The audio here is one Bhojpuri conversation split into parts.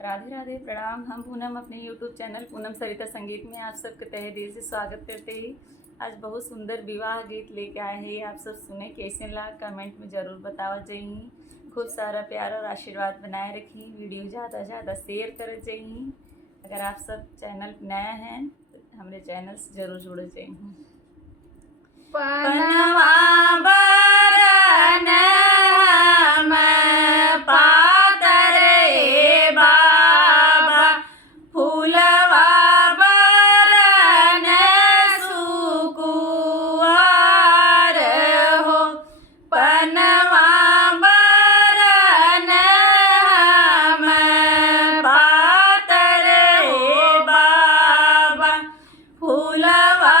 राधे राधे प्रणाम। हम पूनम अपने YouTube चैनल पूनम सरिता संगीत में आप सबके तहे दिल से स्वागत करते ही आज बहुत सुंदर विवाह गीत लेके आए हैं। आप सब सुने कैसे लगा कमेंट में ज़रूर बतावा चाहिए। खूब सारा प्यार और आशीर्वाद बनाए रखी। वीडियो ज़्यादा ज़्यादा शेयर कर चाहिए। अगर आप सब चैनल नया हैं तो हमारे चैनल से ज़रूर जुड़ चाहिए। पनवा बरन हम पातर ए बाबा, फूलवा बरन सुकुवार हो। पनवा बरन हम पातर ए बाबा, फूलवा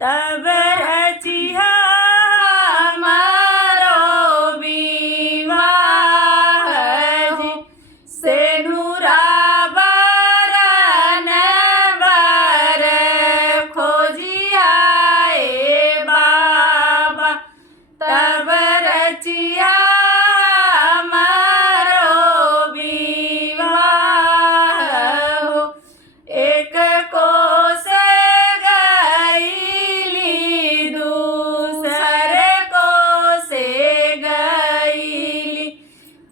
तब रचिया हमारो विवाह जी, सेनुरा बरन बर खोजिया ए बाबा। तब रचिया हमारो विवाह हो। एक कोस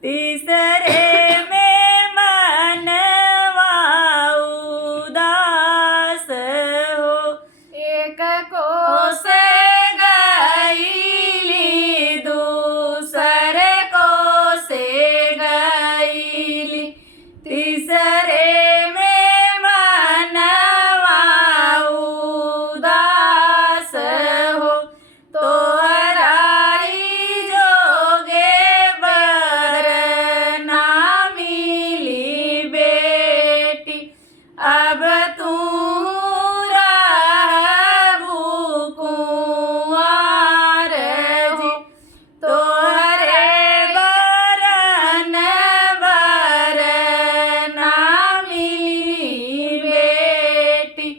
तीसरे में मनवा उदास हो। एक कोस गईली दूसरे कोस गईली, तीसरे में मनवा उदास हो। तो अब तू रहबू कुंवार जी, तोहरे बरन बरना मिली बेटी।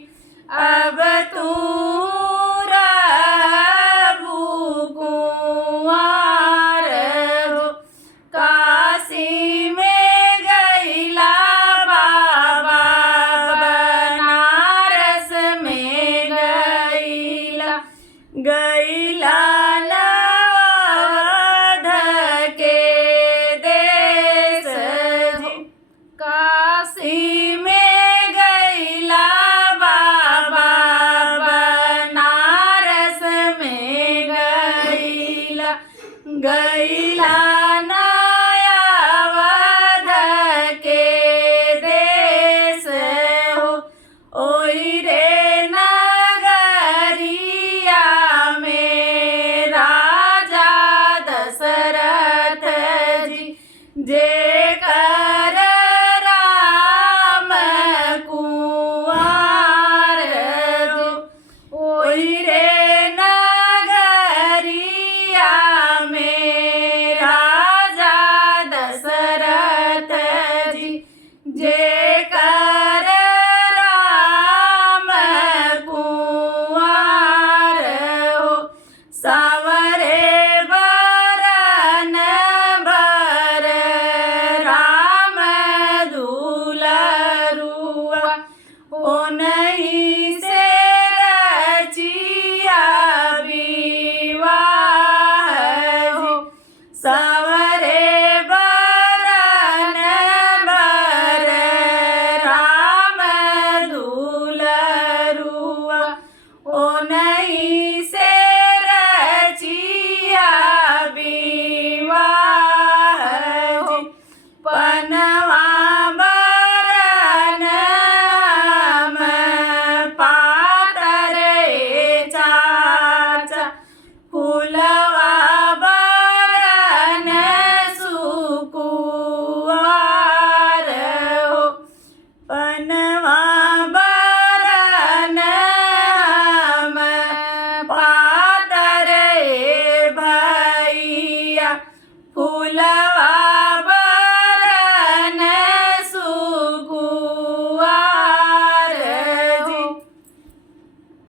अब तू रहबू कुंवार हो। काशी में गईला बाबा, गईला नवध के देश जी। काशी में गईला बाबा, बनारस में गईला, गईला नवध के देश हो। ओई रे जे